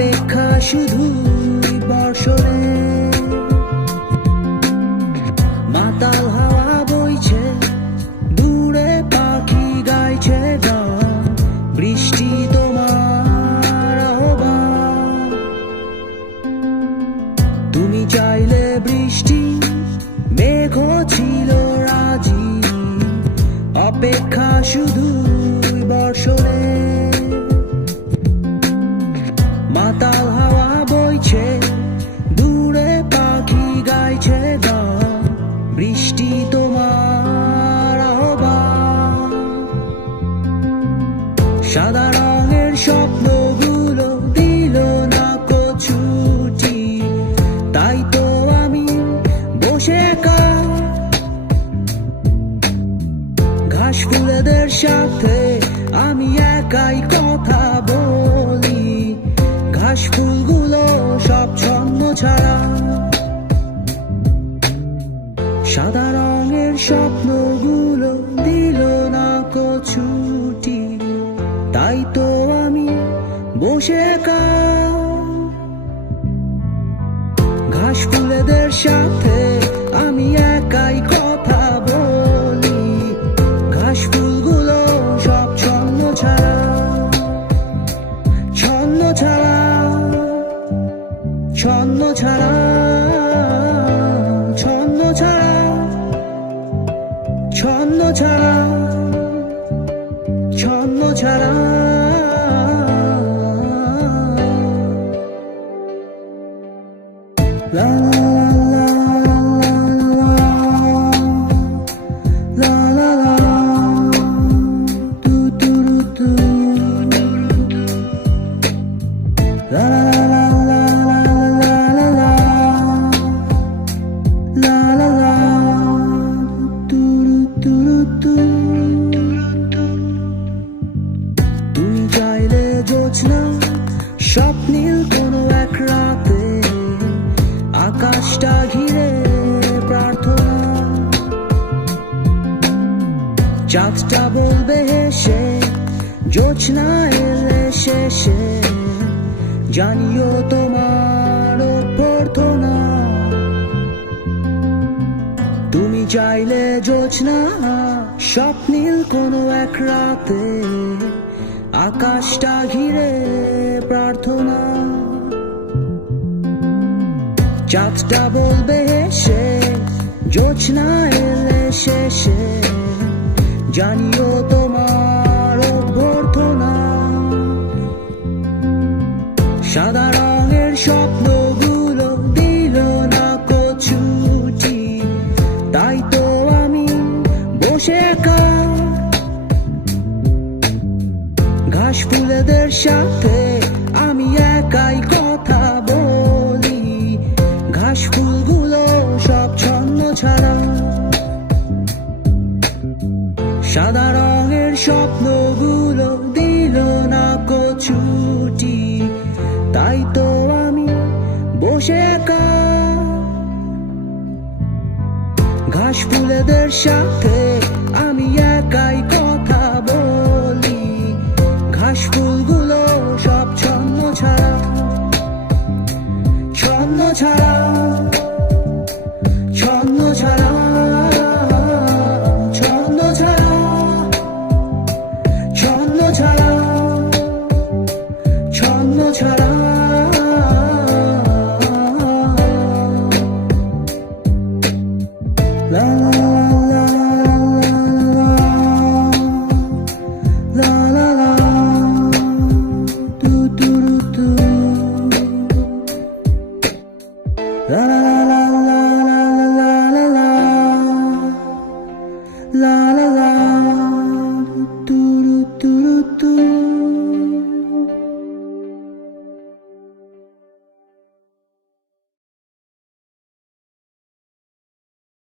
অপেক্ষা শুধু বর্ষণে মাতাল হাওয়া বইছে দূরে পাখি গাইছে গান বৃষ্টি তোমার আহ্বান তুমি চাইলে বৃষ্টি মেঘ ছিল রাজি অপেক্ষা শুধু বর্ষণে মাতাল হাওয়া বইছে দূরে পাখি গাইছে গান বৃষ্টি তোমার আহ্বান সাদা রঙের স্বপ্নগুলো দিল না ছুটি তাই তো আমি বসে ঘাস ফুলেদের সাথে আমি একাই কথা বলি ঘাস ফুলগুলো সব ছন্ন ছাড়া সাদা রঙের স্বপ্নগুলো দিল না ছুটি তাই তো আমি বসে ঘাস ফুলেদের সাথে আমি একাই কথা বলি ঘাস ফুলগুলো সব ছন্ন ছাড়া ছন্ন ছাড়া ছন্ন ছাড়া ছন্ন ছাড়া ছন্ন ছাড়া ছন্ন ছাড়া la la la la la do do do la la la la la la la la la do do do তুমি চাইলে জোছনা স্বপ্নীল কোনো এক রাতে আকাশটা ঘিরে প্রার্থনা চাঁদটা বলবে হেসে জোছনা এলে শেষে জানিও তোমার অভ্যর্থনা তুমি চাইলে জোছনা স্বপ্নীল কোনো এক রাতে আকাশটা ঘিরে প্রার্থনা চাঁদটা বলবে হেসে জোছনা এলে শেষে জানিও তোমার অভ্যর্থনা সাদা রঙের স্বপ্নগুলো দিল না ছুটি তাই তো আমি বসে ঘাস ফুলেদের সাথে আমি একাই কথা বলি ঘাস ফুলগুলো সব ছন্ন ছাড়া সাদা রঙের স্বপ্নগুলো দিল না ছুটি তাই তো আমি বসে ঘাস ফুলেদের সাথে আমি একাই কথা বলি ঘাস ফুলগুলো সব ছন্ন ছাড়া ছন্ন ছাড়া ছন্ন ছাড়া ছন্ন ছাড়া ছন্ন ছাড়া ছন্ন ছাড়া